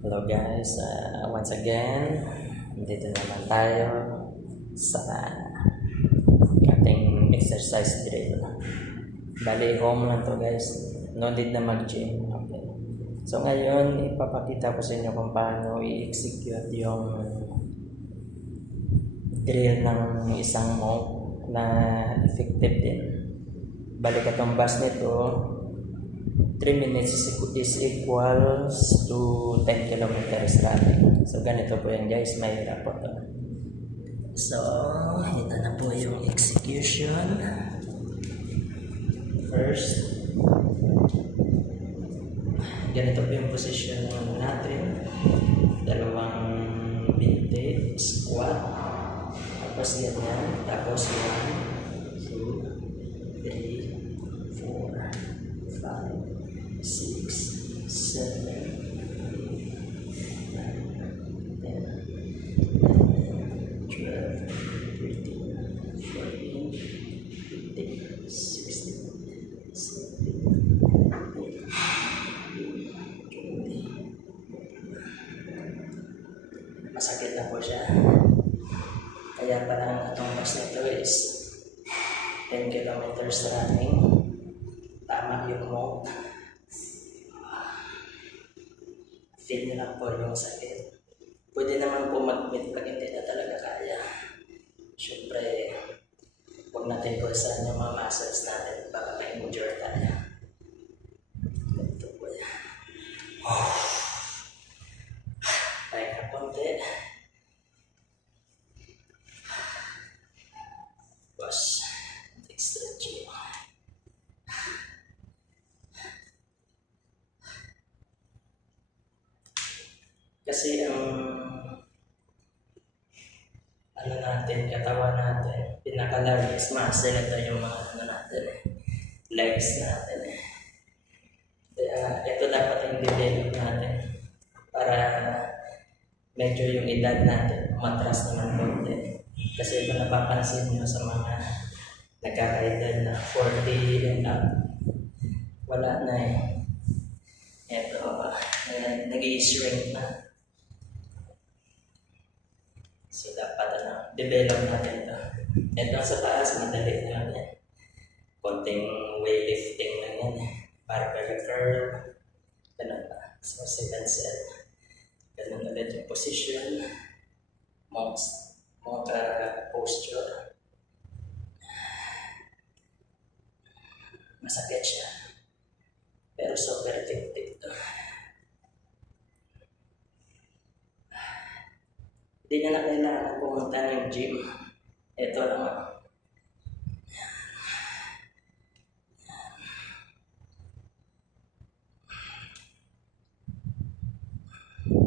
Hello guys, once again, dito naman tayo sa ating exercise drill. Bali, home lang to guys, no need na mag-gym. Okay. So ngayon, ipapakita ko sa inyo kung paano i-execute yung drill ng isang monk na effective din. Bali, katumbas nito, 3 minutes is equals to 10 kilometers running. So, ganito po yan guys. Mahirap po ito. So, ito na po yung execution. First, ganito po yung position natin. Dalawang binte, squat. Tapos ganyan. Tapos 1, 2, 3, 4, 5, 6, 7, 8, 9, 10, 12, 13, 14, 15, 16, 17, 18, 20. Masakit na po siya. Kaya parang itong bus nito is 10 kilometers running. Tama yung mo. Feel nyo lang po yung sakit. Pwede naman po mag-meet pag hindi na talaga kaya. Siyempre, huwag natin pulsan yung mga muscles natin baka ma-injure tayo. Ito po yan. Tayo na konti. Boss, stretching. Kasi ang ano natin, katawan natin, pinaka-largest muscle ito yung mga ano natin, legs natin. Kaya ito dapat yung develop natin para medyo yung edad natin umatras naman konti. Kasi ito napapansin nyo sa mga nagkakaedad na 40 and up, wala na eh. Ito, nag-i-shrink na. So, dapat develop natin ito. Ito sa taas, madali na yan. Konting weightlifting lang yan. Barbell curl. Ganun na. So, 7 set. Ganun ulit yung position. Monk posture. Masakit siya. Pero super effective ito. Hindi na kailangan pumunta ng gym. Ito lang ako.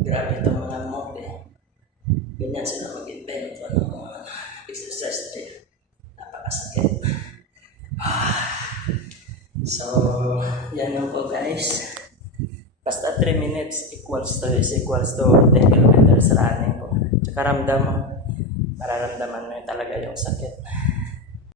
Grabe itong mga monk eh. Ganyan sila mag-invento ng mga exercise din. Napakasakit. So, yan lang po guys. Basta 3 minutes is equals to 10 kilometers running po. Tsaka mararamdaman mo talaga yung sakit.